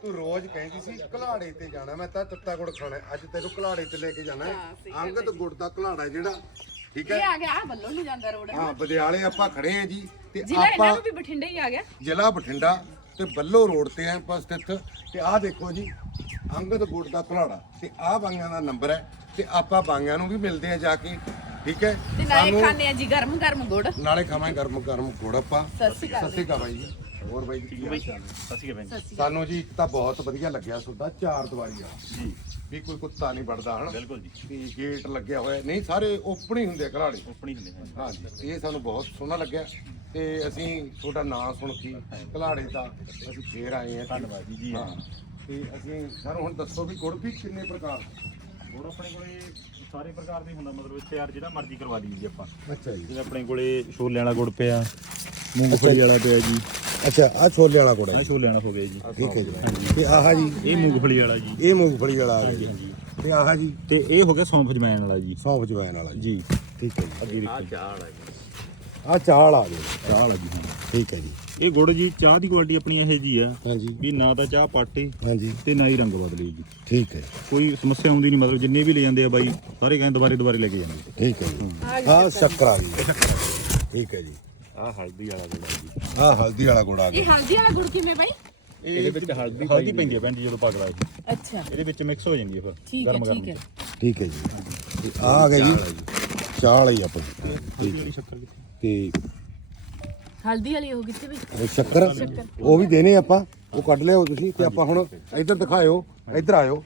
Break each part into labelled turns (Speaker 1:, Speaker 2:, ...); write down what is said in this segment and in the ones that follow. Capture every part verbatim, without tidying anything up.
Speaker 1: ਤੂੰ ਰੋਜ਼ ਕਹਿੰਦੀ ਸੀ ਘਲਾੜੇ ਤੇ ਜਾਣਾ, ਮੈਂ ਤਾਂ ਤੱਤਾ ਗੁੜ ਖਾਣਾ, ਅੱਜ ਤੈਨੂੰ ਘਲਾੜੇ ਤੇ ਲੈ ਕੇ ਜਾਣਾ। ਅੰਗਦ ਗੁੜ ਦਾ ਘਲਾੜਾ ਜਿਹੜਾ, ਠੀਕ ਹੈ,
Speaker 2: ਇਹ ਆ ਗਿਆ ਬੱਲੋਂ ਨੂੰ ਜਾਂਦਾ ਰੋਡ।
Speaker 1: ਹਾਂ ਬਦਿਆਲੇ ਆਪਾਂ ਖੜੇ ਆ ਜੀ, ਤੇ
Speaker 2: ਜ਼ਿਲ੍ਹਾ ਇਹਨਾਂ
Speaker 1: ਆਪਾਂ
Speaker 2: ਨੂੰ ਵੀ ਬਠਿੰਡਾ ਹੀ ਆ ਗਿਆ,
Speaker 1: ਜ਼ਿਲ੍ਹਾ ਬਠਿੰਡਾ ਤੇ ਬੱਲੋ ਰੋਡ ਤੇ ਆ ਆਪਾਂ ਸਥਿਤ। ਤੇ ਆਹ ਦੇਖੋ ਜੀ ਅੰਗਦ ਗੁੜ ਦਾ ਘਲਾੜਾ, ਤੇ ਆਹ ਬਾਈਆਂ ਦਾ ਨੰਬਰ ਹੈ, ਤੇ ਆਪਾਂ ਬਾਈਆਂ ਨੂੰ ਵੀ ਮਿਲਦੇ ਆ ਜਾ ਕੇ, ਠੀਕ ਹੈ।
Speaker 2: ਤੇ ਨਾਲੇ ਖਾਣੇ ਆ ਜੀ ਗਰਮ ਗਰਮ ਗੁੜ,
Speaker 1: ਨਾਲੇ ਖਾਵਾਂਗੇ ਗਰਮ ਗਰਮ ਗੁੜ ਆਪਾਂ।
Speaker 2: ਸਤਿ ਸ਼੍ਰੀ ਅਕਾਲ
Speaker 1: ਬਾਈ ਜੀ। ਹੋਰ ਬਾਈ ਜੀ ਕੀ ਹਾਲ ਚਾਲ ਹੈ?
Speaker 3: ਸਤਿ ਸ਼੍ਰੀ ਅਕਾਲ ਜੀ।
Speaker 1: ਸਾਨੂੰ ਜੀ ਇੱਕ ਤਾਂ ਬਹੁਤ ਵਧੀਆ ਲੱਗਿਆ ਤੁਹਾਡਾ ਚਾਰ ਦੀਵਾਰੀ ਆ ਜੀ, ਵੀ ਕੋਈ ਕੁੱਤਾ ਨਹੀਂ ਵੜਦਾ ਹਨਾ,
Speaker 3: ਬਿਲਕੁਲ ਜੀ,
Speaker 1: ਤੇ ਗੇਟ ਲੱਗਿਆ ਹੋਇਆ, ਨਹੀਂ ਸਾਰੇ ਓਪਨ ਹੀ ਹੁੰਦੇ ਆ ਘਰਾੜੇ,
Speaker 3: ਓਪਨ ਹੀ ਹੁੰਦੇ ਹਨ।
Speaker 1: ਹਾਂ ਜੀ, ਇਹ ਸਾਨੂੰ ਬਹੁਤ ਸੋਹਣਾ ਲੱਗਿਆ, ਤੇ ਅਸੀਂ ਤੁਹਾਡਾ ਨਾਂ ਸੁਣ ਕੇ ਘਲਾੜੇ ਦਾ ਅਸੀਂ ਫੇਰ ਆਏ ਹਾਂ।
Speaker 3: ਧੰਨਵਾਦ ਜੀ।
Speaker 1: ਹਾਂ, ਤੇ ਅਸੀਂ ਸਾਨੂੰ ਹੁਣ ਦੱਸੋ ਵੀ ਗੁੜ ਵੀ ਕਿੰਨੇ ਪ੍ਰਕਾਰ?
Speaker 3: ਗੁੜ ਆਪਣੇ ਕੋਲੇ ਸਾਰੇ ਪ੍ਰਕਾਰ ਦੇ ਹੁੰਦਾ, ਮਤਲਬ ਤਿਆਰ ਜਿਹੜਾ ਮਰਜ਼ੀ ਕਰਵਾ ਲਈਏ ਜੀ ਆਪਾਂ।
Speaker 1: ਅੱਛਾ ਜੀ,
Speaker 3: ਜਿਵੇਂ ਆਪਣੇ ਕੋਲੇ ਛੋਲੇ ਵਾਲਾ ਗੁੜ ਪਿਆ, ਮੂੰਗਫਲੀ ਵਾਲਾ ਪਿਆ ਜੀ।
Speaker 1: ਅੱਛਾ ਆ ਛੋਲੇ ਵਾਲਾ ਗੁੜ
Speaker 3: ਆਹ
Speaker 1: ਹੈ,
Speaker 3: ਛੋਲੇ ਵਾਲਾ ਹੋ ਗਿਆ ਜੀ।
Speaker 1: ਠੀਕ ਹੈ ਜੀ। ਤੇ ਆਹ ਜੀ
Speaker 3: ਇਹ ਮੂੰਗਫਲੀ ਵਾਲਾ ਜੀ।
Speaker 1: ਇਹ ਮੂੰਗਫਲੀ ਵਾਲਾ ਆ ਗਿਆ ਜੀ।
Speaker 3: ਹਾਂਜੀ।
Speaker 1: ਤੇ ਆਹ ਜੀ
Speaker 3: ਤੇ ਇਹ ਹੋ ਗਿਆ ਸੌਂਫ ਜਮੈਨ ਵਾਲਾ ਜੀ।
Speaker 1: ਸੌਂਫ ਜਵੈਨ ਵਾਲਾ ਜੀ,
Speaker 3: ਜੀ
Speaker 1: ਠੀਕ ਹੈ ਜੀ।
Speaker 3: ਅੱਗੇ ਦੇਖੋ
Speaker 1: ਆਹ ਚਾਲ ਆ ਗਿਆ,
Speaker 3: ਚਾਹ ਵਾਲਾ ਜੀ। ਹਾਂ,
Speaker 1: ਠੀਕ ਹੈ ਜੀ।
Speaker 3: ਇਹ ਗੁੜ ਜੀ ਚਾਹ ਦੀ ਕੁਆਲਿਟੀ ਆਪਣੀ ਇਹੋ ਜੀ ਆ
Speaker 1: ਹਾਂਜੀ
Speaker 3: ਵੀ ਨਾ ਤਾਂ ਚਾਹ ਪਾਟੇ
Speaker 1: ਹਾਂਜੀ,
Speaker 3: ਤੇ ਨਾ ਹੀ ਰੰਗ ਬਦਲੇ ਜੀ।
Speaker 1: ਠੀਕ ਹੈ
Speaker 3: ਕੋਈ ਸਮੱਸਿਆ ਆਉਂਦੀ ਨਹੀਂ, ਮਤਲਬ ਜਿੰਨੇ ਵੀ ਲੈ ਜਾਂਦੇ ਆ ਬਾਈ ਸਾਰੇ ਕਹਿੰਦੇ ਦੁਬਾਰੇ ਦੁਬਾਰੇ ਲੈ ਕੇ ਜਾਂਦੇ।
Speaker 1: ਠੀਕ ਹੈ ਜੀ। ਆਹ ਸ਼ੱਕਰ ਆ ਗਈ, ਠੀਕ ਹੈ ਜੀ।
Speaker 3: ਆਹ ਹਲਦੀ ਵਾਲਾ ਗੁੜ ਆ ਜੀ।
Speaker 1: ਆਹ ਹਲਦੀ ਵਾਲਾ ਗੁੜ ਆ
Speaker 2: ਇਹ
Speaker 1: ਗਿਆ।
Speaker 2: ਹਲਦੀ ਵਾਲਾ ਗੁੜ ਕਿਵੇਂ ਬਾਈ?
Speaker 3: ਇਹਦੇ ਵਿੱਚ ਹਲਦੀ ਹਲਦੀ ਪੈਂਦੀ ਹੈ ਭੈਣ ਜੀ ਜਦੋਂ ਪੱਕਦਾ ਇਹ,
Speaker 2: ਅੱਛਾ
Speaker 3: ਇਹਦੇ ਵਿੱਚ ਮਿਕਸ ਹੋ ਜਾਂਦੀ ਹੈ ਫਿਰ
Speaker 2: ਠੀਕ ਹੈ
Speaker 3: ਗਰਮ ਗਰਮ
Speaker 2: ਠੀਕ ਹੈ।
Speaker 1: ਠੀਕ ਹੈ ਜੀ। ਤੇ ਆਹ ਆ ਗਿਆ ਜੀ ਚਾਲ ਹੀ ਆਪਣੀ, ਠੀਕ ਹੈ।
Speaker 3: ਸ਼ੱਕਰ ਵੀ।
Speaker 1: ਤੇ
Speaker 2: ਹਲਦੀ ਵਾਲੀ ਹੋ ਕਿੱਥੇ ਬਈ?
Speaker 1: ਉਹ ਸ਼ੱਕਰ ਉਹ ਵੀ ਦੇਣੇ ਆਪਾਂ, ਉਹ ਕੱਢ ਲਿਆਓ ਤੁਸੀਂ। ਤੇ ਆਪਾਂ ਹੁਣ ਇੱਧਰ ਦਿਖਾਇਓ, ਇੱਧਰ ਆਇਓ।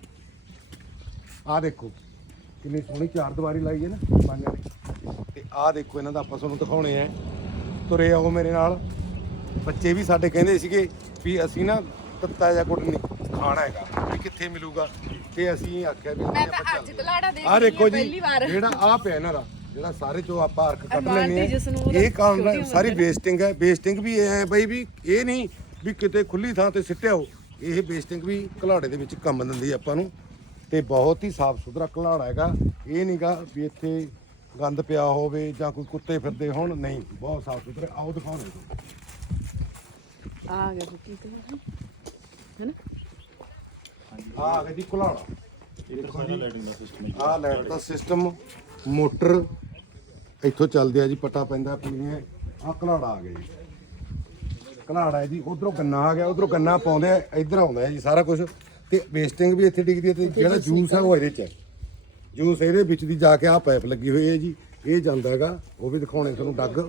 Speaker 1: ਆਹ ਦੇਖੋ ਕਿੰਨੀ ਸੋਹਣੀ ਚਾਰ ਦੀਵਾਰੀ ਲਾਈ ਹੈ ਨਾ ਬਾਈਆਂ ਨੇ, ਤੇ ਆਹ ਦੇਖੋ ਇਹਨਾਂ ਦਾ ਆਪਾਂ ਤੁਹਾਨੂੰ ਦਿਖਾਉਣੇ ਆ। ਤੁਰੇ ਆਓ ਮੇਰੇ ਨਾਲ। ਬੱਚੇ ਵੀ ਸਾਡੇ ਕਹਿੰਦੇ ਸੀਗੇ ਵੀ ਅਸੀਂ ਨਾ ਤੱਤਾ ਜਿਹਾ ਗੁੜ ਨਹੀਂ ਖਾਣਾ ਹੈਗਾ, ਵੀ ਕਿੱਥੇ ਮਿਲੂਗਾ, ਤੇ ਅਸੀਂ ਆਖਿਆ ਵੀ
Speaker 2: ਮੈਂ ਤਾਂ ਅੱਜ ਘਲਾੜਾ ਦੇਖ
Speaker 1: ਆਹ ਦੇਖੋ ਜੀ
Speaker 2: ਪਹਿਲੀ ਵਾਰ।
Speaker 1: ਜਿਹੜਾ ਆਹ ਪਿਆ ਇਹਨਾਂ ਦਾ, ਜਿਹੜਾ ਸਾਰੇ ਚੋਂ ਆਪਾਂ ਅਰਕ ਕੱਢ ਲੈਣੇ
Speaker 2: Advantages
Speaker 1: ਆ,
Speaker 2: ਨੂੰ ਉਹਦਾ
Speaker 1: ਇਹ ਕਾਰਨ
Speaker 2: ਛੋਟੀ
Speaker 1: ਸਾਰੀ ਵੇਸਟਿੰਗ ਹੈ। ਵੇਸਟਿੰਗ ਵੀ ਇਹ ਹੈ ਬਈ, ਵੀ ਇਹ ਨਹੀਂ ਵੀ ਕਿਤੇ ਖੁੱਲੀ ਥਾਂ ਤੇ ਸਿੱਟਿਆ ਹੋ, ਇਹ ਵੇਸਟਿੰਗ ਵੀ ਘਲਾੜੇ ਦੇ ਵਿੱਚ ਕੰਮ ਦਿੰਦੀ ਹੈ ਆਪਾਂ ਨੂੰ। ਤੇ ਬਹੁਤ ਹੀ ਸਾਫ਼ ਸੁਥਰਾ ਘਲਾੜਾ ਹੈਗਾ, ਇਹ ਨਹੀਂਗਾ ਵੀ ਇੱਥੇ ਗੰਦ ਪਿਆ ਹੋਵੇ ਜਾਂ ਕੋਈ ਕੁੱਤੇ ਫਿਰਦੇ ਹੋਣ, ਨਹੀਂ, ਬਹੁਤ ਸਾਫ਼ ਸੁਥਰਾ। ਆਓ ਦਿਖਾਉਣੇ
Speaker 2: ਆ ਗਿਆ ਕੀ ਕਹਾਂ ਹੈ ਨਾ।
Speaker 1: ਆਹ ਆ ਗਿਆ ਜੀ ਘਲਾੜਾ।
Speaker 3: ਇਹ ਤਾਂ ਸਾਰਾ ਲਾਈਟਿੰਗ ਦਾ ਸਿਸਟਮ ਹੈ।
Speaker 1: ਆਹ ਲਾਈਟ ਦਾ ਸਿਸਟਮ, ਮੋਟਰ ਇੱਥੋਂ ਚੱਲਦੇ ਆ ਜੀ, ਪੱਟਾ ਪੈਂਦਾ ਪੀਣੀਆਂ। ਆਹ ਘਲਾੜਾ ਆ ਗਿਆ ਜੀ, ਘਲਾੜਾ ਹੈ ਜੀ। ਉਧਰੋਂ ਗੰਨਾ ਆ ਗਿਆ, ਉਧਰੋਂ ਗੰਨਾ ਪਾਉਂਦੇ ਆ, ਇੱਧਰ ਆਉਂਦਾ ਹੈ ਜੀ ਸਾਰਾ ਕੁਝ। ਤੇ ਵੇਸਟਿੰਗ ਵੀ ਇੱਥੇ ਡਿੱਗਦੀ ਹੈ, ਤੇ ਜਿਹੜਾ ਜੂਸ ਹੈ ਉਹ ਇਹਦੇ 'ਚ ਹੈ। ਜੂਸ ਇਹਦੇ ਵਿੱਚ ਦੀ ਜਾ ਕੇ ਆਹ ਪਾਈਪ ਲੱਗੀ ਹੋਈ ਹੈ ਜੀ, ਇਹ ਜਾਂਦਾ ਹੈਗਾ, ਉਹ ਵੀ ਦਿਖਾਉਣੇ ਤੁਹਾਨੂੰ ਡੱਗ।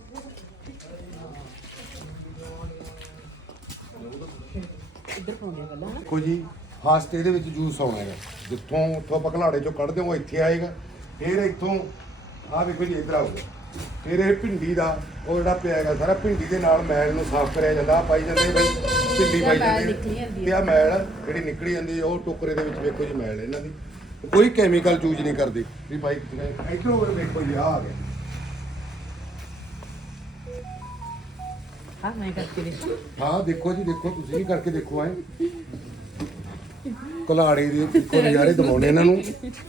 Speaker 2: ਇੱਧਰ ਪਾਉਂਦੇ ਗੱਲਾਂ ਹਨਾ।
Speaker 1: ਦੇਖੋ ਜੀ ਫਾਸਟ ਇਹਦੇ ਵਿੱਚ ਜੂਸ ਆਉਣਾ ਹੈਗਾ, ਜਿੱਥੋਂ ਉੱਥੋਂ ਆਪਾਂ ਘਲਾੜੇ ਚੋਂ ਕੱਢਦੇ ਹਾਂ ਉਹ ਇੱਥੇ ਆਏਗਾ। ਫਿਰ ਇੱਥੋਂ ਆਹ ਵੇਖੋ ਜੀ ਇੱਧਰ ਆਊਗਾ। ਫਿਰ ਇਹ ਭਿੰਡੀ ਦਾ ਉਹ ਜਿਹੜਾ ਪਿਆ ਹੈਗਾ ਸਾਰਾ, ਭਿੰਡੀ ਦੇ ਨਾਲ ਮੈਲ ਨੂੰ ਸਾਫ਼ ਕਰਿਆ ਜਾਂਦਾ। ਆਹ ਪਾਈ ਜਾਂਦੇ ਬਈ ਭਿੰਡੀ ਪਾਈ ਜਾਂਦੀ, ਤੇ ਆਹ ਮੈਲ ਜਿਹੜੀ ਨਿਕਲੀ ਜਾਂਦੀ ਉਹ ਟੋਕਰੇ ਦੇ ਵਿੱਚ ਵੇਖੋ ਜੀ ਮੈਲ ਇਹਨਾਂ ਦੀ। ਕੋਈ ਕੈਮੀਕਲ ਯੂਜ਼ ਨਹੀਂ ਕਰਦੇ ਵੀ ਭਾਈ। ਇੱਧਰੋਂ ਵੇਖੋ ਜੀ ਆਹ ਆ ਗਿਆ।
Speaker 2: ਹਾਂ ਮੈਂ ਕਰਕੇ ਦੇਖਾਂ।
Speaker 1: ਹਾਂ ਦੇਖੋ ਜੀ, ਦੇਖੋ ਤੁਸੀਂ ਵੀ ਕਰਕੇ ਦੇਖੋ। ਐ ਘਲਾੜੇ ਦੇ ਇੱਕੋ ਨਜ਼ਾਰੇ ਦਿਵਾਉਣੇ ਇਹਨਾਂ ਨੂੰ।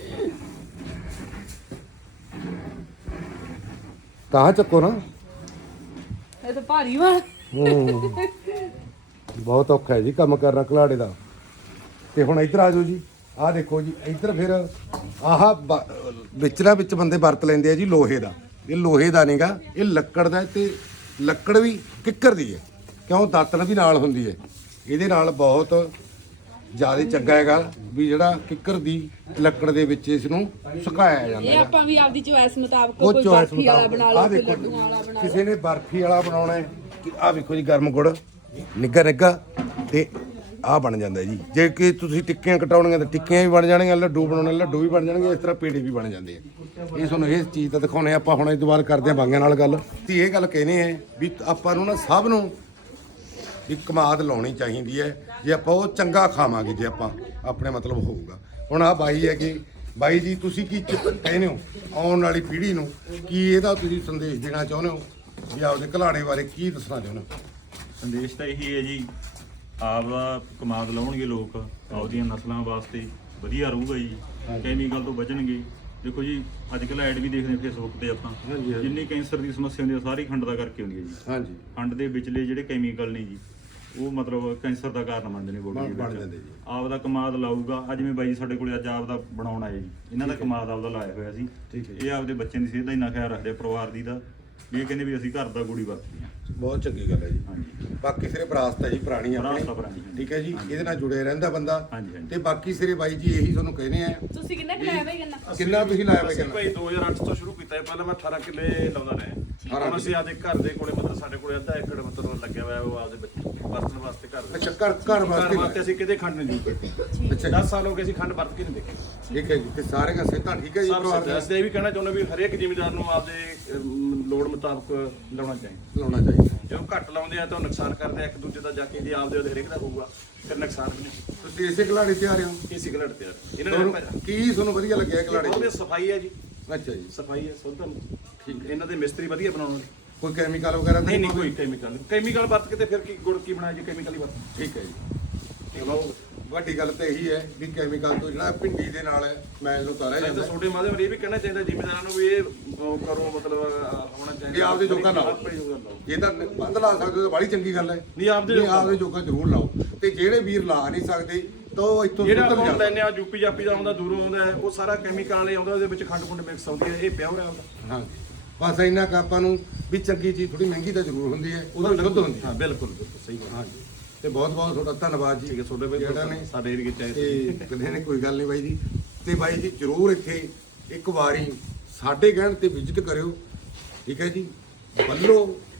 Speaker 1: ਕਹਾਂ ਚੱਕੋ ਨਾ,
Speaker 2: ਇਹ ਤਾਂ ਭਾਰੀ ਵਾ।
Speaker 1: ਹੂੰ ਬਹੁਤ ਔਖਾ ਹੈ ਜੀ ਕੰਮ ਕਰਨਾ ਘਲਾੜੇ ਦਾ। ਤੇ ਹੁਣ ਇੱਧਰ ਆ ਜਾਓ ਜੀ, ਆਹ ਦੇਖੋ ਜੀ ਇੱਧਰ। ਫਿਰ ਆਹ ਬ- ਵਿੱਚ ਨਾ ਵਿੱਚ ਬੰਦੇ ਵਰਤ ਲੈਂਦੇ ਆ ਜੀ ਲੋਹੇ ਦਾ। ਇਹ ਲੋਹੇ ਦਾ ਨਹੀਂਗਾ, ਇਹ ਲੱਕੜ ਦਾ। ਤੇ ਲੱਕੜ ਵੀ ਕਿੱਕਰ ਦੀ ਹੈ, ਕਿਉਂ ਦਾਤਣ ਵੀ ਨਾਲ ਹੁੰਦੀ ਹੈ। ਇਹਦੇ ਨਾਲ ਬਹੁਤ ਜ਼ਿਆਦਾ ਚੰਗਾ ਹੈਗਾ ਵੀ ਜਿਹੜਾ ਕਿੱਕਰ ਦੀ ਲੱਕੜ ਦੇ ਵਿੱਚ ਇਸ ਨੂੰ ਸੁਕਾਇਆ ਜਾਂਦਾ
Speaker 2: ਇਹ
Speaker 1: ਹੈ।
Speaker 2: ਆਪਾਂ ਵੀ ਆਪਦੀ ਚੋਇਸ ਮੁਤਾਬਕ
Speaker 1: ਉਹ
Speaker 2: ਕੋਈ
Speaker 1: ਚੋਇਸ
Speaker 2: ਬਰਫੀ ਵਾਲਾ ਬਣਾ
Speaker 1: ਮੁਤਾਬਕ ਆਹ
Speaker 2: ਲਓ, ਕੋਈ
Speaker 1: ਦੇਖੋ
Speaker 2: ਲੱਡੂਆਂ ਵਾਲਾ ਬਣਾ ਲਓ।
Speaker 1: ਕਿਸੇ ਨੇ ਬਰਫੀ ਵਾਲਾ ਬਣਾਉਣਾ ਹੈ, ਆਹ ਵੇਖੋ ਜੀ ਗਰਮ ਗੁੜ ਨਿੱਘਾ ਨਿੱਘਾ, ਤੇ ਆਹ ਬਣ ਜਾਂਦਾ ਜੀ। ਜੇ ਕਿ ਤੁਸੀਂ ਟਿੱਕੀਆਂ ਕਟਾਉਣੀਆਂ ਤਾਂ ਟਿੱਕੀਆਂ ਵੀ ਬਣ ਜਾਣਗੀਆਂ, ਲੱਡੂ ਬਣਾਉਣੇ ਲੱਡੂ ਵੀ ਬਣ ਜਾਣਗੇ, ਇਸ ਤਰ੍ਹਾਂ ਪੇੜੇ ਵੀ ਬਣ ਜਾਂਦੇ ਆ। ਇਹ ਤੁਹਾਨੂੰ ਇਹ ਚੀਜ਼ ਤਾਂ ਦਿਖਾਉਣੇ ਆਪਾਂ। ਹੁਣ ਇਸ ਤੋਂ ਬਾਅਦ ਕਰਦੇ ਹਾਂ ਬਾਂਗਿਆਂ ਨਾਲ ਗੱਲ। ਤੇ ਇਹ ਗੱਲ ਕਹਿੰਦੇ ਆ ਵੀ ਆਪਾਂ ਨੂੰ ਨਾ ਸਭ ਨੂੰ ਵੀ ਕਮਾਦ ਲਾਉਣੀ ਚਾਹੀਦੀ ਹੈ, ਜੇ ਆਪਾਂ ਉਹ ਚੰਗਾ ਖਾਵਾਂਗੇ, ਜੇ ਆਪਾਂ ਆਪਣੇ ਮਤਲਬ ਹੋਊਗਾ। ਹੁਣ ਆਹ ਬਾਈ ਹੈਗੇ, ਬਾਈ ਜੀ ਤੁਸੀਂ ਕੀ ਚ- ਕਹਿੰਦੇ ਹੋ ਆਉਣ ਵਾਲੀ ਪੀੜ੍ਹੀ ਨੂੰ, ਕੀ ਇਹਦਾ ਤੁਸੀਂ ਸੰਦੇਸ਼ ਦੇਣਾ ਚਾਹੁੰਦੇ ਹੋ, ਵੀ ਆਪਦੇ ਘਲਾੜੇ ਬਾਰੇ ਕੀ ਦੱਸਣਾ ਚਾਹੁੰਦੇ ਹੋ?
Speaker 3: ਸੰਦੇਸ਼ ਤਾਂ ਇਹੀ ਹੈ ਜੀ, ਆਪਦਾ ਕਮਾਦ ਲਾਉਣਗੇ ਲੋਕ, ਆਪਦੀਆਂ ਨਸਲਾਂ ਵਾਸਤੇ ਵਧੀਆ ਰਹੂਗਾ ਜੀ, ਕੈਮੀਕਲ ਤੋਂ ਬਚਣਗੇ। ਦੇਖੋ ਜੀ ਅੱਜ ਕੱਲ੍ਹ ਐਡ ਵੀ ਦੇਖਦੇ ਹਾਂ ਫੇਸਬੁੱਕ ਤੇ ਆਪਾਂ,
Speaker 1: ਹਾਂਜੀ, ਹਾਂਜੀ।
Speaker 3: ਜਿੰਨੀ ਕੈਂਸਰ ਦੀ ਸਮੱਸਿਆ ਹੁੰਦੀ ਹੈ ਸਾਰੀ ਖੰਡ ਦਾ ਕਰਕੇ ਹੁੰਦੀ ਹੈ ਜੀ।
Speaker 1: ਹਾਂਜੀ
Speaker 3: ਖੰਡ ਦੇ ਵਿਚਲੇ ਜਿਹੜੇ ਕੈਮੀਕਲ ਨੇ ਜੀ, ਉਹ ਮਤਲਬ ਕੈਂਸਰ ਦਾ ਕਾਰਨ ਬਣਦੇ ਨੇ ਬੋਡੀ
Speaker 1: ਬਣ- ਬਣ
Speaker 3: ਦੇ
Speaker 1: ਜਾਂਦੇ
Speaker 3: ਵਿੱਚ
Speaker 1: ਜੀ।
Speaker 3: ਆਪਦਾ ਕਮਾਦ ਲਾਊਗਾ ਅੱਜ ਜਿਵੇਂ ਬਾਈ ਸਾਡੇ ਕੋਲੇ ਅੱਜ ਆਪਦਾ ਬਣਾਉਣ ਆਏ ਜੀ ਇਹਨਾਂ ਦਾ ਕਮਾਦ ਆਪਦਾ ਲਾਇਆ ਹੋਇਆ ਸੀ
Speaker 1: ਠੀਕ ਹੈ।
Speaker 3: ਇਹ ਆਪਦੇ ਬੱਚਿਆਂ ਦੀ ਸਿਹਤ ਦਾ ਇੰਨਾ ਖਿਆਲ ਰੱਖਦੇ ਆ, ਪਰਿਵਾਰ ਦੀ ਦਾ ਵੀ ਇਹ ਕਹਿੰਦੇ ਵੀ ਅਸੀਂ ਘਰ ਦਾ ਗੁੜੀ ਵਰਤਦੇ ਹਾਂ।
Speaker 1: ਬਹੁਤ ਚੰਗੀ ਗੱਲ ਹੈ ਜੀ।
Speaker 3: ਹਾਂਜੀ
Speaker 1: ਬਾਕੀ ਸਿਰੇ ਵਿਰਾਸਤ ਹੈ ਜੀ ਪੁਰਾਣੀ
Speaker 3: ਵਿਰਾਸਤ ਆ
Speaker 1: ਆਪਣੀ,
Speaker 3: ਪੁਰਾਣੀ, ਹਾਂਜੀ।
Speaker 1: ਠੀਕ ਹੈ ਜੀ।
Speaker 3: ਹਾਂਜੀ।
Speaker 1: ਇਹਦੇ ਨਾਲ ਜੁੜਿਆ ਰਹਿੰਦਾ ਬੰਦਾ।
Speaker 3: ਹਾਂਜੀ, ਹਾਂਜੀ।
Speaker 1: ਤੇ ਬਾਕੀ ਸਿਰੇ ਬਾਈ ਜੀ ਇਹੀ ਤੁਹਾਨੂੰ ਕਹਿੰਦੇ ਆ,
Speaker 2: ਤੁਸੀਂ ਕਿੰਨਾ ਖਲਾਇਆ ਬਈ ਗੰਨਾ
Speaker 1: ਕਿੰਨਾ ਤੁਸੀਂ ਲਾਇਆ
Speaker 4: ਅਸੀਂ
Speaker 1: ਬਈ
Speaker 4: ਭਾਈ ਦੋ ਹਜ਼ਾਰ ਅੱਠ ਤੋਂ ਸ਼ੁਰੂ ਕੀਤਾ ਹੈ। ਪਹਿਲਾਂ ਮੈਂ ਅਠਾਰਾਂ ਕਿੱਲੇ ਲਾਉਂਦਾ ਰਿਹਾ। ਹੁਣ ਅਸੀਂ ਆਪਦੇ ਘਰ ਦੇ ਕੋਲੇ ਮਤਲਬ ਸਾਡੇ ਕੋਲੇ ਅੱਧਾ ਏਕੜ ਮਤਲਬ ਲੱਗਿਆ ਹੋਇਆ ਉਹ ਆਪਦੇ ਬੱਚੇ ਵਰਤਣ ਵਾਸਤੇ ਘਰ ਦੇ
Speaker 1: ਅੱਛਾ ਘਰ ਘਰ
Speaker 4: ਘਰ
Speaker 1: ਵਾਸਤੇ
Speaker 4: ਵਾਸਤੇ ਅਸੀਂ ਕਿਤੇ ਖੰਡ ਨਹੀਂ ਜੂਗੇ।
Speaker 1: ਅੱਛਾ
Speaker 4: ਦਸ ਸਾਲ ਹੋ ਗਏ ਅਸੀਂ ਖੰਡ ਵਰਤ ਕੇ ਨਹੀਂ ਦੇਖੀ।
Speaker 1: ਠੀਕ ਹੈ ਜੀ। ਤੇ ਸਾਰੇ ਦਾ ਸਿਹਤਾਂ ਠੀਕ ਹੈ ਜੀ
Speaker 4: ਸਭ
Speaker 1: ਪਰਿਵਾਰ ਦਾ?
Speaker 4: ਅਸੀਂ ਇਹ ਵੀ ਕਹਿਣਾ ਚਾਹੁੰਦੇ ਵੀ ਹਰੇਕ ਜ਼ਿਮੀਂਦਾਰ ਨੂੰ ਆਪਦੇ ਅਮ, ਲੋੜ ਮੁਤਾਬਕ ਲਾਉਣਾ ਚਾਹੀਦਾ।
Speaker 1: ਲਾਉਣਾ ਚਾਹੀਦਾ।
Speaker 4: ਜਦੋਂ ਘੱਟ ਲਾਉਂਦੇ ਆ ਤਾਂ ਉਹ ਨੁਕਸਾਨ ਕਰਦੇ ਆ ਇੱਕ ਦੂਜੇ ਦਾ, ਜਾ ਕੇ ਜੇ ਆਪਦੇ ਉਹਦੇ ਹਰੇਕ ਦਾ ਹੋਊਗਾ ਫਿਰ ਨੁਕਸਾਨ ਵੀ ਨਹੀਂ।
Speaker 1: ਤੁਸੀਂ ਇਸੇ ਖਿਲਾੜੀ ਤੇ ਆ ਰਹੇ ਹੋ?
Speaker 4: ਇਹ ਸਿਗਨਟ ਤੇ ਆ। ਇਹਨਾਂ ਨੇ
Speaker 1: ਤੁਹਾਨੂੰ ਕੀ ਤੁਹਾਨੂੰ ਵਧੀਆ ਲੱਗਿਆ ਖਿਲਾੜੀ?
Speaker 4: ਉਹਦੇ ਸਫਾਈ ਹੈ ਜੀ,
Speaker 1: ਅੱਛਾ ਜੀ।
Speaker 4: ਸਫਾਈ ਹੈ ਸੁੱਧ ਠੀਕ। ਇਹਨਾਂ ਦੇ ਮਿਸਤਰੀ ਵਧੀਆ ਬਣਾਉਣ।
Speaker 1: ਕੋਈ ਕੈਮੀਕਲ ਵਗੈਰਾ ਤਾਂ
Speaker 4: ਨਹੀਂ ਨਹੀਂ
Speaker 1: ਪਾਉਂਦੇ?
Speaker 4: ਕੋਈ ਕੈਮੀਕਲ ਕੈਮੀਕਲ ਵਰਤ ਕੇ ਤੇ ਫਿਰ ਕੀ ਗੁੜ ਕੀ ਬਣਾਇਆ ਜੀ, ਕੈਮੀਕਲ ਹੀ ਵਰਤ।
Speaker 1: ਠੀਕ ਹੈ ਜੀ। ਚਲੋ ਵੱਡੀ ਗੱਲ ਤਾਂ ਇਹੀ ਹੈ ਵੀ ਕੈਮੀਕਲ ਤੋਂ ਜਿਹੜਾ ਭਿੰਡੀ ਦੇ ਨਾਲ ਮੈਲ ਨੂੰ ਤਾਰਿਆ
Speaker 4: ਤਾਂ
Speaker 1: ਜਾਂਦਾ।
Speaker 4: ਛੋਟੇ ਮਾਧਵ ਇਹ ਵੀ ਕਹਿਣਾ ਚਾਹੀਦਾ ਜ਼ਿਮੀਂਦਾਰਾਂ ਨੂੰ ਵੀ ਇਹ ਉਹ ਕਰੋ ਮਤਲਬ ਅਹ, ਹੋਣਾ ਚਾਹੀਦਾ
Speaker 1: ਵੀ ਆਪਦੇ ਜੋਗਾ ਲਾਓ।
Speaker 4: ਆਪਣੇ ਜੋਗਾ ਲਾਓ।
Speaker 1: ਜੇ ਤਾਂ ਬੰਦ ਲਾ ਸਕਦੇ ਹੋ ਤਾਂ ਬੜੀ ਚੰਗੀ ਗੱਲ ਹੈ।
Speaker 4: ਨਹੀਂ ਆਪਦੇ
Speaker 1: ਨਹੀਂ
Speaker 4: ਜੋਗਾ
Speaker 1: ਆਪਦੇ ਜੋਗਾ ਜ਼ਰੂਰ ਲਾਓ। ਤੇ ਜਿਹੜੇ ਵੀਰ ਲਾ ਨਹੀਂ ਸਕਦੇ ਤਾਂ ਉਹ ਇੱਥੋਂ
Speaker 4: ਜਿਹੜਾ
Speaker 1: ਸੁੱਧ
Speaker 4: ਆਪਾਂ
Speaker 1: ਲਿਜਾ
Speaker 4: ਲੈਨੇ ਆ ਯੂਪੀ ਜਾਪੀ ਦਾ ਆਉਂਦਾ ਦੂਰੋਂ ਆਉਂਦਾ ਹੈ, ਉਹ ਸਾਰਾ ਕੈਮੀਕਲ ਵਾਲੇ ਆਉਂਦਾ, ਉਹਦੇ ਵਿੱਚ ਖੰਡ ਖੁੰਡ ਮਿਕਸ ਆਉਂਦੀ ਹੈ। ਇਹ ਪਿਓਰ ਹੈ ਉਹਦਾ।
Speaker 1: ਹਾਂ ਬਸ ਇੰਨਾ ਕੁ ਆਪਾਂ ਨੂੰ ਵੀ ਚੰਗੀ ਚੀਜ਼ ਥੋੜੀ ਮਹਿੰਗੀ ਤਾਂ ਜ਼ਰੂਰ ਹੁੰਦੀ ਹੈ, ਉਹਦਾ ਸ਼ੁੱਧ ਹੁੰਦੀ ਹੈ।
Speaker 4: ਹਾਂ ਬਿਲਕੁਲ ਬਿਲਕੁਲ ਸਹੀ ਗੱਲ।
Speaker 1: ਹਾਂਜੀ। ਤੇ ਬਹੁਤ ਬਹੁਤ ਤੁਹਾਡਾ ਧੰਨਵਾਦ ਜੀ।
Speaker 4: ਠੀਕ ਹੈ ਤੁਹਾਡੇ ਵੀ
Speaker 1: ਜਿਹੜਾ ਨੇ
Speaker 4: ਸਾਡੇ ਏਰੀਏ ਚ ਆਏ
Speaker 1: ਤੇ ਕਦੇ ਨੇ ਕੋਈ ਗੱਲ ਨਹੀਂ ਬਾਈ ਜੀ। ਤੇ ਬਾਈ ਜੀ ਜ਼ਰੂਰ ਇੱਥੇ ਇੱਕ ਵਾਰੀ ਸਾਡੇ ਕਹਿਣ ਤੇ ਵਿਜ਼ਿਟ ਕਰਿਓ, ਠੀਕ ਹੈ ਜੀ। ਬੱਲੋ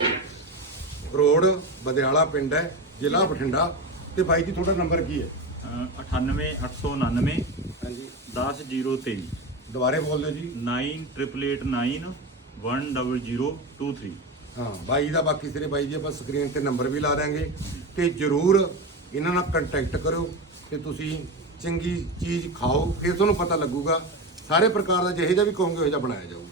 Speaker 1: ਰੋਡ ਬਦਿਆਲਾ ਪਿੰਡ ਹੈ, ਜ਼ਿਲ੍ਹਾ ਬਠਿੰਡਾ। ਤੇ ਬਾਈ ਜੀ ਤੁਹਾਡਾ ਨੰਬਰ ਕੀ ਹੈ?
Speaker 3: ਅਠਾਨਵੇਂ ਅੱਠ ਸੌ ਉਣਾਨਵੇਂ
Speaker 1: ਹਾਂਜੀ
Speaker 3: ਦਸ ਜ਼ੀਰੋ ਤੇਈ
Speaker 1: ਦੁਬਾਰੇ ਬੋਲ ਦਿਓ ਜੀ।
Speaker 3: Nine triple eight nine one double zero two three.
Speaker 1: ਹਾਂ ਬਾਈ ਦਾ ਬਾਕੀ ਸਿਰੇ ਬਾਈ ਜੀ ਆਪਾਂ ਸਕਰੀਨ ਤੇ ਨੰਬਰ ਵੀ ਲਾ ਦਿਆਂਗੇ। ਤੇ ਜਰੂਰ ਇਹਨਾਂ ਨਾਲ ਕੰਟੈਕਟ ਕਰੋ ਤੇ ਤੁਸੀਂ ਚੰਗੀ ਚੀਜ਼ ਖਾਓ, ਫਿਰ ਤੁਹਾਨੂੰ ਪਤਾ ਲੱਗੂਗਾ। ਸਾਰੇ ਪ੍ਰਕਾਰ ਦਾ ਜਿਹੇ ਜਿਹਾ ਵੀ ਕਹੋਗੇ ਉਹ ਜਿਹਾ ਬਣਾਇਆ ਜਾਊਗਾ।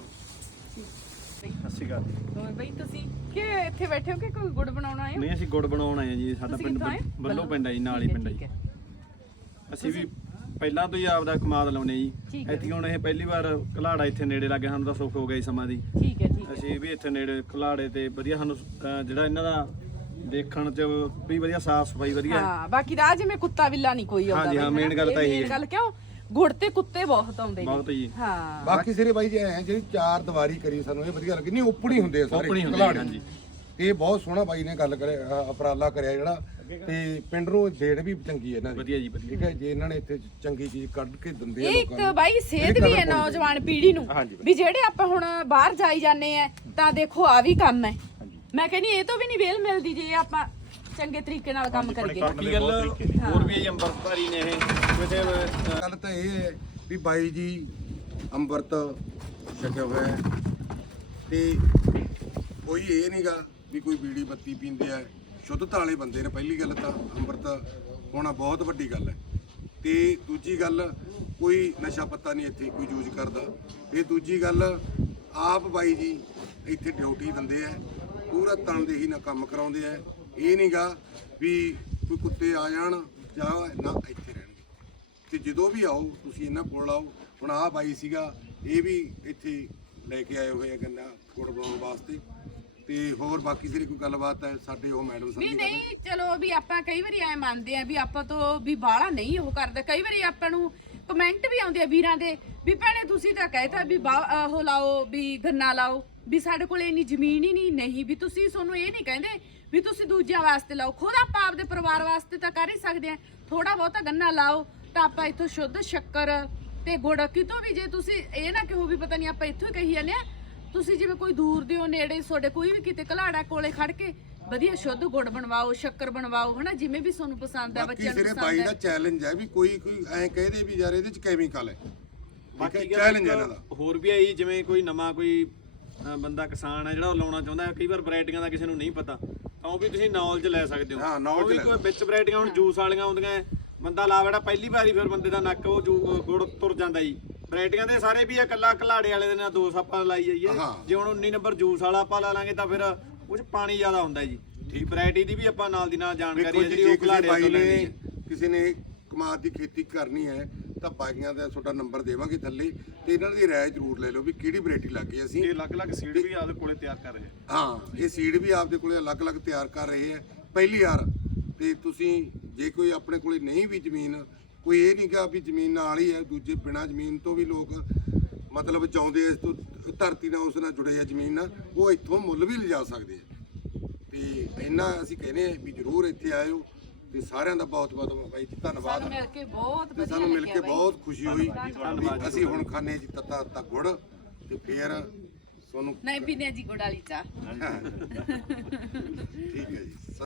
Speaker 4: ਸਤਿ ਸ਼੍ਰੀ ਅਕਾਲ ਜੀ।
Speaker 2: ਹੋਰ ਬਈ ਤੁਸੀਂ ਕਿ ਇੱਥੇ ਬੈਠੇ ਹੋ ਕਿ ਕੋਈ ਗੁੜ ਬਣਾਉਣਾ ਹੈ?
Speaker 4: ਨਹੀਂ ਅਸੀਂ ਗੁੜ ਬਣਾਉਣ ਆਏ ਆ ਜੀ। ਸਾਡਾ
Speaker 2: ਤੁਸੀਂ
Speaker 4: ਪਿੰਡ
Speaker 2: ਕਿੱਥੋਂ ਆਏ?
Speaker 4: ਬੱਲੋ ਪਿੰਡ ਹੈ ਜੀ, ਨਾਲ ਹੀ ਪਿੰਡ ਹੈ
Speaker 2: ਠੀਕ
Speaker 4: ਜੀ।
Speaker 2: ਹੈ।
Speaker 4: ਅਸੀਂ ਵੀ ਪਹਿਲਾਂ ਤੋਂ ਹੀ ਆਪਦਾ ਕਮਾਦ ਲਾਉਨੇ ਜੀ।
Speaker 2: ਠੀਕ ਹੈ।
Speaker 4: ਇੱਥੇ ਹੁਣ ਇਹ ਪਹਿਲੀ ਵਾਰ ਘਲਾੜਾ ਇੱਥੇ ਨੇੜੇ ਲੱਗੇ, ਸਾਨੂੰ ਤਾਂ ਸੁੱਖ ਹੋ ਗਿਆ ਜੀ ਸਮਾਂ ਦੀ।
Speaker 2: ਠੀਕ ਹੈ ਠੀਕ ਹੈ।
Speaker 4: ਅਸੀਂ ਵੀ ਇੱਥੇ ਨੇੜੇ ਘਲਾੜੇ ਤੇ ਵਧੀਆ ਸਾਨੂੰ ਅਹ, ਜਿਹੜਾ ਇਹਨਾਂ ਦਾ ਦੇਖਣ ਚ ਵੀ ਵਧੀਆ, ਸਾਫ ਸਫਾਈ ਵਧੀਆ ਹੈ।
Speaker 2: ਹਾਂ ਬਾਕੀ ਰਾਹ ਜਿਵੇਂ ਕੁੱਤਾ ਬਿੱਲਾ ਨਹੀਂ ਕੋਈ ਆਉਂਦਾ
Speaker 4: ਹਾਂਜੀ, ਹਾਂ,
Speaker 2: ਬਈ,
Speaker 4: main
Speaker 2: ਹਨਾ?
Speaker 4: ਗੱਲ ਤਾਂ
Speaker 2: ਇਹ
Speaker 4: ਇਹੀ
Speaker 2: main
Speaker 4: ਹੈ।
Speaker 2: ਗੱਲ ਕਿਉਂ ਗੁੜ ਤੇ ਕੁੱਤੇ ਬਹੁਤ ਆਉਂਦੇ ਨੇ।
Speaker 4: ਬਹੁਤ ਜੀ।
Speaker 2: ਹਾਂ
Speaker 1: ਬਾਕੀ ਸਿਰੇ ਬਾਈ ਜੀ ਐ ਜਿਹੜੀ ਚਾਰ ਦੀਵਾਰੀ ਕਰੀ ਸਾਨੂੰ ਇਹ ਵਧੀਆ ਲੱਗੀ। ਨਹੀਂ ਓਪਨ ਹੀ ਹੁੰਦੇ ਆ ਸਾਰੇ
Speaker 4: Open ਹੀ ਹੁੰਦੇ
Speaker 1: ਘਲਾੜੇ।
Speaker 4: ਹਾਂਜੀ।
Speaker 1: ਤੇ ਇਹ ਬਹੁਤ ਸੋਹਣਾ ਬਾਈ ਨੇ ਗੱਲ ਕਰਿਆ, ਅ, ਉਪਰਾਲਾ ਕਰਿਆ ਜਿਹੜਾ। ਤੇ ਪਿੰਡ ਨੂੰ ਦੇੜ ਵੀ ਚੰਗੀ ਹੈ ਇਹਨਾਂ ਦੀ।
Speaker 4: ਵਧੀਆ ਜੀ ਵਧੀਆ।
Speaker 1: ਠੀਕ ਹੈ। ਜੇ ਇਹਨਾਂ ਨੇ ਇੱਥੇ ਚੰਗੀ ਚੀਜ਼ ਕੱਢ ਕੇ ਦਿੰਦੇ ਆ
Speaker 2: ਇਹ
Speaker 1: ਲੋਕਾਂ
Speaker 2: ਇੱਕ
Speaker 1: ਨੂੰ,
Speaker 2: ਬਾਈ ਸੇਧ
Speaker 1: ਇਹਦੀ
Speaker 2: ਵੀ
Speaker 1: ਕਦਰ
Speaker 2: ਹੈ
Speaker 1: ਪਾਉਣੀ
Speaker 2: ਨੌਜਵਾਨ ਪੀੜ੍ਹੀ ਨੂੰ
Speaker 4: ਹਾਂਜੀ।
Speaker 2: ਵੀ ਜਿਹੜੇ ਆਪਾਂ ਹੁਣ ਬਾਹਰ ਜਾਈ ਜਾਂਦੇ ਆ ਤਾਂ ਦੇਖੋ ਆ ਵੀ ਕੰਮ ਹੈ।
Speaker 3: ਹਾਂਜੀ।
Speaker 2: ਮੈਂ ਕਹਿੰਦੀ ਇਹ ਤੋਂ ਵੀ ਨਹੀਂ ਵੇਲ ਮਿਲਦੀ ਜੇ ਆਪਾਂ ਚੰਗੇ ਤਰੀਕੇ ਨਾਲ ਕੰਮ ਕਰੀਏ।
Speaker 4: ਬਾਕੀ ਗੱਲ ਹੋਰ ਵੀ ਇਹ ਅੰਮ੍ਰਿਤਧਾਰੀ ਨੇ ਇਹ ਕਿਤੇ ਅਹ,
Speaker 1: ਗੱਲ ਤਾਂ ਇਹ ਹੈ ਵੀ ਬਾਈ ਜੀ ਅੰਮ੍ਰਿਤ ਛਕਿਆ ਹੋਇਆ ਹੈ ਤੇ ਕੋਈ ਇਹ ਨਹੀਂਗਾ ਵੀ ਕੋਈ ਬੀੜੀ ਬੱਤੀ ਪੀਂਦੇ ਆ। ਸ਼ੁੱਧਤਾ ਵਾਲੇ ਬੰਦੇ ਨੇ। ਪਹਿਲੀ ਗੱਲ ਤਾਂ ਅੰਮ੍ਰਿਤ ਹੋਣਾ ਬਹੁਤ ਵੱਡੀ ਗੱਲ ਹੈ। ਤੇ ਦੂਜੀ ਗੱਲ ਕੋਈ ਨਸ਼ਾ ਪੱਤਾ ਨਹੀਂ ਇੱਥੇ ਕੋਈ ਯੂਜ਼ ਕਰਦਾ। ਤੇ ਦੂਜੀ ਗੱਲ ਆਪ ਬਾਈ ਜੀ ਇੱਥੇ ਡਿਊਟੀ ਦਿੰਦੇ ਆ, ਪੂਰਾ ਤਨਦੇਹੀ ਨਾਲ ਕੰਮ ਕਰਾਉਂਦੇ ਆ। ਇਹ ਨਹੀਂਗਾ ਵੀ ਕੋਈ ਕੁੱਤੇ ਆ ਜਾਣ ਜਾਂ ਨਾ ਇੱਥੇ ਰਹਿਣਗੇ। ਤੇ ਜਦੋਂ ਵੀ ਆਓ ਤੁਸੀਂ ਇਹਨਾਂ ਕੋਲ ਆਓ। ਹੁਣ ਆਹ ਬਾਈ ਸੀਗਾ, ਇਹ ਵੀ ਇੱਥੇ ਲੈ ਕੇ ਆਏ ਹੋਏ ਆ ਗੰਨਾ ਗੁੜ ਬਣਾਉਣ ਵਾਸਤੇ। ਤੇ ਹੋਰ ਬਾਕੀ ਜਿਹੜੀ ਕੋਈ ਗੱਲਬਾਤ ਹੈ ਸਾਡੇ ਉਹ ਮੈਡਮ
Speaker 2: ਨਹੀਂ
Speaker 1: ਸਾਡੀ
Speaker 2: ਨਹੀਂ ਚਲੋ ਵੀ ਆਪਾਂ ਕਈ ਵਾਰੀ ਐ ਮੰਨਦੇ ਆ ਵੀ ਆਪਾਂ ਤੋਂ ਵੀ ਬਾਹਲਾ ਨਹੀਂ ਉਹ ਕਰਦਾ। ਕਈ ਵਾਰੀ ਆਪਾਂ ਨੂੰ ਕਮੈਂਟ ਵੀ ਆਉਂਦੇ ਆ ਵੀਰਾਂ ਦੇ ਵੀ ਭੈਣੇ ਤੁਸੀਂ ਤਾਂ ਕਹਿਤਾ ਵੀ ਬਾ- ਉਹ ਲਾਓ ਵੀ ਗੰਨਾ ਲਾਓ, ਵੀ ਸਾਡੇ ਕੋਲ ਇੰਨੀ ਜ਼ਮੀਨ ਹੀ ਨਹੀਂ। ਨਹੀਂ ਵੀ ਤੁਸੀਂ ਤੁਹਾਨੂੰ ਇਹ ਨਹੀਂ ਕਹਿੰਦੇ ਵੀ ਤੁਸੀਂ ਦੂਜਿਆਂ ਵਾਸਤੇ ਲਾਓ, ਖੁਦ ਆਪਾਂ ਆਪਦੇ ਪਰਿਵਾਰ ਵਾਸਤੇ ਤਾਂ ਕਰ ਹੀ ਸਕਦੇ ਆ। ਥੋੜਾ ਬਹੁਤਾ ਗੰਨਾ ਲਾਓ ਤਾਂ ਆਪਾਂ ਇੱਥੋਂ ਸ਼ੁੱਧ ਸ਼ੱਕਰ ਤੇ ਗੁੜ ਕਿਤੋਂ ਵੀ, ਜੇ ਤੁਸੀਂ ਇਹ ਨਾ ਕਹੋ ਵੀ ਪਤਾ ਨਹੀਂ ਆਪਾਂ ਇੱਥੋਂ ਹੀ ਕਹੀ ਜਾਂਦੇ ਆ। ਤੁਸੀਂ ਜਿਵੇਂ ਕੋਈ ਦੂਰ ਦੇ ਹੋ ਨੇੜੇ ਤੁਹਾਡੇ ਕੋਈ ਵੀ ਕਿਤੇ ਘਲਾੜਾ ਕੋਲੇ ਖੜ ਕੇ ਵਧੀਆ ਸ਼ੁੱਧ ਗੁੜ ਬਣਵਾਓ, ਸ਼ੱਕਰ ਬਣਵਾਓ, ਹਨਾ ਜਿਵੇਂ ਵੀ ਤੁਹਾਨੂੰ ਪਸੰਦ ਹੈ,
Speaker 1: ਬਾਕੀ
Speaker 2: ਬੱਚਿਆਂ ਨੂੰ
Speaker 1: ਸਿਰੇ
Speaker 2: ਪਸੰਦ
Speaker 1: ਬਾਈ
Speaker 2: ਹੈ।
Speaker 1: ਦਾ ਚੈਲੰਜ ਹੈ ਵੀ ਕੋਈ ਕੋਈ ਐਂ ਕਹਦੇ ਵੀ ਯਾਰ ਇਹਦੇ ਚ ਕੈਮੀਕਲ ਹੈ।
Speaker 4: ਬਾਕੀ
Speaker 1: ਬਾਕੀ
Speaker 4: ਗੱਲ
Speaker 1: ਚੈਲੰਜ ਹੈ ਇਹਨਾਂ ਦਾ।
Speaker 4: ਹੋਰ ਵੀ ਆਈ ਜਿਵੇਂ ਕੋਈ ਨਵਾਂ ਕੋਈ ਅਹ, ਬੰਦਾ ਕਿਸਾਨ ਹੈ ਜਿਹੜਾ ਉਹ ਲਾਉਣਾ ਚਾਹੁੰਦਾ ਹੈ, ਕਈ ਵਾਰ ਵੈਰਾਈਟੀਆਂ ਦਾ ਕਿਸੇ ਨੂੰ ਨਹੀਂ ਪਤਾ, ਤਾਂ ਉਹ ਵੀ ਤੁਸੀਂ ਨੌਲੇਜ ਲੈ ਸਕਦੇ ਹੋ।
Speaker 1: ਹਾਂ, knowledge
Speaker 4: ਉਹ ਵੀ
Speaker 1: ਲੈ
Speaker 4: ਕੋਈ ਵਿੱਚ ਵੈਰਾਈਟੀਆਂ ਹੁਣ ਜੂਸ ਵਾਲੀਆਂ ਆਉਂਦੀਆਂ ਹੈ, ਬੰਦਾ ਲਾ ਬੜਾ ਪਹਿਲੀ ਵਾਰੀ ਫਿਰ ਬੰਦੇ ਦਾ ਨੱਕ ਉਹ ਜੂ- ਗੁੜ ਤੁਰ ਜਾਂਦਾ ਜੀ। ਵੈਰਾਈਟੀਆਂ ਦੇ ਸਾਰੇ ਵੀ ਆ, ਇਕੱਲਾ ਘਲਾੜੇ ਵਾਲੇ ਦੇ ਨਾਲ ਦੋ ਆਪਾਂ ਲਾਈ ਜਾਈਏ।
Speaker 1: ਹਾਂ।
Speaker 4: ਜੇ ਹੁਣ ਉੱਨੀ ਨੰਬਰ ਜੂਸ ਵਾਲਾ ਆਪਾਂ ਲਾ ਲਾਂਗੇ ਤਾਂ ਫਿਰ ਉਹ ਚ ਪਾਣੀ ਜ਼ਿਆਦਾ ਹੁੰਦਾ ਜੀ। ਠੀਕ ਵੈਰਾਈਟੀ ਦੀ ਵੀ ਆਪਾਂ ਨਾਲ ਦੀ ਨਾਲ ਜਾਣਕਾਰੀ
Speaker 1: ਦੇਖੋ
Speaker 4: ਹੈ
Speaker 1: ਜੀ
Speaker 4: ਜਿਹੜੀ
Speaker 1: ਜੇ
Speaker 4: ਉਹ
Speaker 1: ਕਿਸੇ
Speaker 4: ਘਲਾੜੇ
Speaker 1: ਬਾਈ
Speaker 4: ਤੋਂ
Speaker 1: ਨੇ
Speaker 4: ਲੈਣੀ ਹੈ।
Speaker 1: ਕਿਸੇ ਨੇ ਕਮਾਦ ਦੀ ਖੇਤੀ ਕਰਨੀ ਹੈ ਤਾਂ ਬਾਈਆਂ ਦਾ ਤੁਹਾਡਾ ਨੰਬਰ ਦੇਵਾਂਗੇ ਥੱਲੇ। ਤੇ ਇਹਨਾਂ ਦੀ ਰਾਏ ਜ਼ਰੂਰ ਲੈ ਲਓ ਵੀ ਕਿਹੜੀ ਵੈਰਾਈਟੀ ਲੱਗੀ ਅਸੀਂ।
Speaker 4: ਇਹ ਅਲੱਗ-ਅਲੱਗ ਸੀਡ ਵੀ ਆਪਦੇ ਕੋਲੇ ਤਿਆਰ ਕਰ ਰਹੇ ਆ।
Speaker 1: ਹਾਂ ਇਹ ਸੀਡ ਵੀ ਆਪਦੇ ਕੋਲੇ ਅਲੱਗ-ਅਲੱਗ ਤਿਆਰ ਕਰ ਰਹੇ ਆ। ਪਹਿਲੀ ਵਾਰ ਤੇ ਤੁਸੀਂ ਜੇ ਕੋਈ ਆਪਣੇ ਕੋਲੇ ਨਹੀਂ ਵੀ ਜ਼ਮੀਨ, ਕੋਈ ਇਹ ਨਹੀਂ ਗਾ ਵੀ ਜ਼ਮੀਨ ਨਾਲ ਹੀ ਹੈ, ਦੂਜੇ ਬਿਨਾਂ ਜ਼ਮੀਨ ਤੋਂ ਵੀ ਲੋਕ ਮਤਲਬ ਚਾਹੁੰਦੇ ਇਸ ਤੋਂ ਧਰਤੀ ਨਾਲ ਉਸ ਨਾਲ ਜੁੜੇ ਆ ਜ਼ਮੀਨ ਨਾਲ, ਉਹ ਇੱਥੋਂ ਮੁੱਲ ਵੀ ਲਿਜਾ ਸਕਦੇ ਆ। ਤੇ ਇੰਨਾ ਅਸੀਂ ਕਹਿੰਦੇ ਆ ਵੀ ਜ਼ਰੂਰ ਇੱਥੇ ਆਇਓ ਤੇ ਸਾਰਿਆਂ ਦਾ ਬਹੁਤ ਬਹੁਤ ਬਾਈ ਜੀ ਧੰਨਵਾਦ।
Speaker 2: ਸਾਨੂੰ ਮਿਲ ਕੇ ਬਹੁਤ
Speaker 1: ਤੇ
Speaker 2: ਵਧੀਆ
Speaker 1: ਸਾਨੂੰ ਮਿਲ
Speaker 2: ਲੱਗਿਆ
Speaker 1: ਕੇ
Speaker 2: ਬਾਈ।
Speaker 1: ਬਹੁਤ ਖੁਸ਼ੀ ਹੋਈ
Speaker 4: ਧੰਨਵਾਦ
Speaker 1: ਵੀ ਅਸੀਂ ਹੁਣ ਖਾਣੇ ਜੀ ਤੱਤਾ ਤੱਤਾ ਗੁੜ ਤੇ ਫੇਰ ਤੁਹਾਨੂੰ
Speaker 2: ਨਹੀਂ ਪੀਨੇ ਜੀ ਗੁੜ ਵਾਲੀ ਚਾਹ।
Speaker 1: ਠੀਕ ਹੈ ਜੀ।